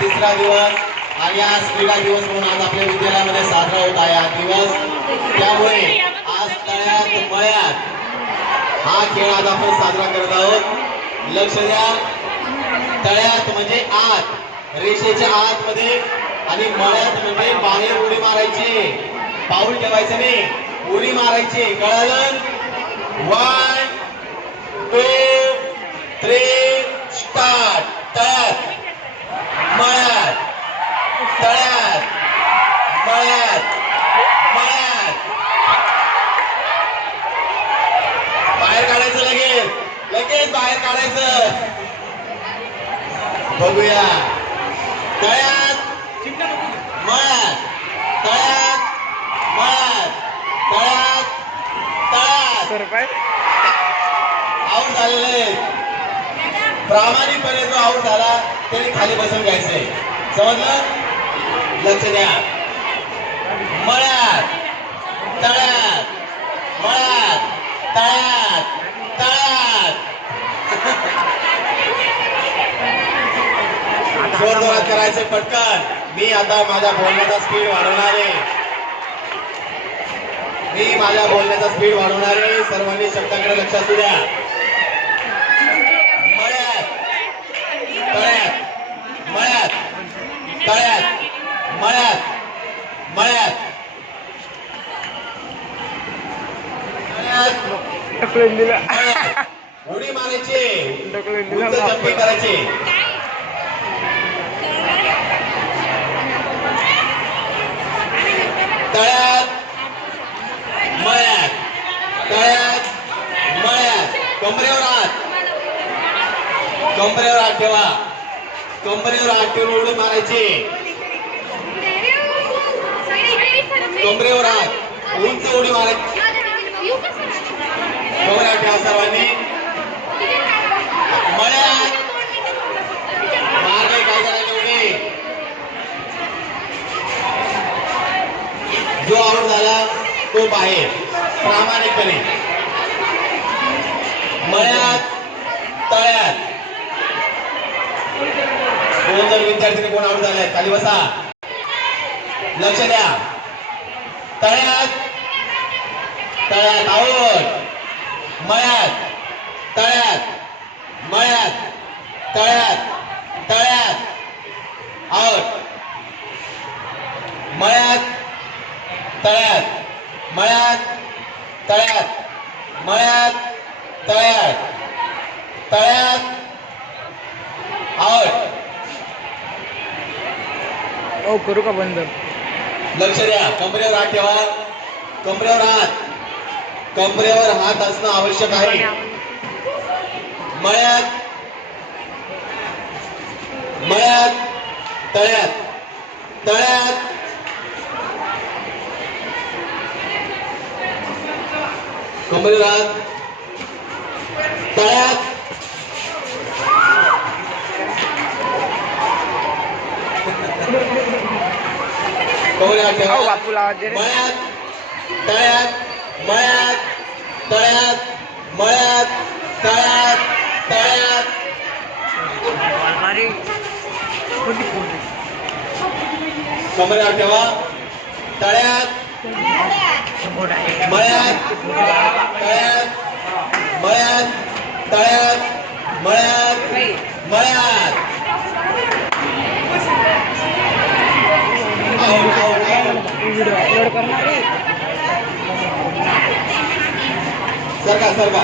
तिसरा दिवस आणि आज क्रीडा दिवस म्हणून आज आपल्या विद्यालयामध्ये साजरा होत आहे हा दिवस. त्यामुळे आज तळ्यात मळ्यात हा खेळ आज आपण साजरा करत आहोत. लक्ष द्या. तळ्यात म्हणजे आत रेषेच्या आतमध्ये आणि मळ्यात म्हणजे बाहेर उडी मारायची. पाऊल ठेवायचं नाही. उडी मारायची. कळालं? वन टू थ्री स्टार्ट तळ्यात मळ्यात तळ्यात मळ्यात मळ्यात बाहेर काढायचं लगेच बाहेर काढायचं. बघूया. तळ्यात मळ्यात. तळ्यात मळ्यात. तळ्यात तळ्यात आऊट झालेले. प्रामाणिकपणे जो आऊट झाला त्याने खाली बसून घ्यायचंय समजलं? लक्ष द्या. मळ्यात. तळ्यात मळ्यात. तळ्यात जोर जोरात करायचं पटकन. मी आता माझ्या बोलण्याचा स्पीड वाढवणार आहे. मी माझ्या बोलण्याचा स्पीड वाढवणार आहे. सर्वांनी शब्दाकडे लक्ष असू द्या. मळ्यात. तळ्यात. मळ्यात. तळ्यात. मळ्यात. मळ्यात. उडी मारायची. उंच जंपिंग करायची तळ्यात मळ्यात तळ्यात मळ्यात कमरेवर हात कमरेवर हात ठेवा. कंबरेवर हात ठेवून उडी मारायचे. कमरेवर हात. उंच उडी मारायची. कंबर हात ठेवा सर्वांनी. मळ्यात. मारले काय करायला उडी. जो आउट झाला तो बाहेर. प्रामाणिकपणे. मळ्यात तळ्यात दोन कोण आउट झाले खाली बसा. लक्ष द्या. तळ्यात. तळ्यात आउट. मळ्यात. तळ्यात. मळ्यात. तळ्यात. तळ्यात. आउट. मळ्यात. तळ्यात. मळ्यात. तळ्यात. मळ्यात. तळ्यात. तळ्यात. करू का बंद? लक्ष द्या. कमरेवर हात ठेवा. कमरेवर हात. कमरेवर हात असणं आवश्यक आहे. मळ्यात. मळ्यात. तळ्यात. तळ्यात. कमरेवर हात. तळ्यात. ठेवा बापूला आवाज दे रे मळ्यात तळ्यात मळ्यात तळ्यात मळ्यात तळ्यात तळ्यात. कमरेवर ठेवा. तळ्यात मळ्यात तळ्यात मळ्यात तळ्यात मळ्यात मळ्यात. Out, out. अपलोड करणार रे? सरका सरका.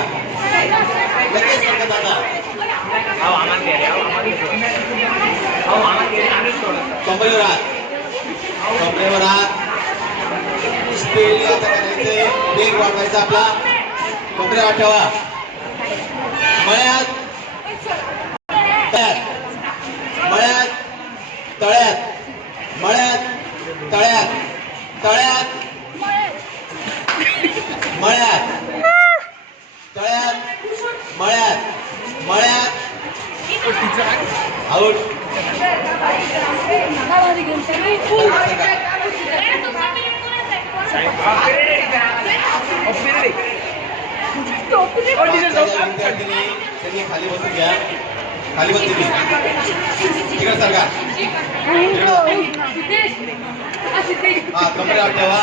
लगेच सरका दादा कमरेवर हात. स्पीड आता करायचंय वेग वाढवायचा आपला. कमरेवर हात ठेवा. मळ्यात मळ्यात तळ्यात. मळ्यात तळ्यात. तळ्यात मळ्यात तळ्यात मळ्यात मळ्यात आऊट ओ, डिझेल जाऊ. विद्यार्थ्यांनी त्यांनी खाली बसून घ्या खाली बस तुम्ही तिकडे सरका. हा कपडे आत ठेवा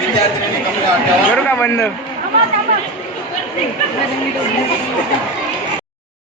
विद्यार्थिनींनी कपडे आत ठेवा करू का बंद?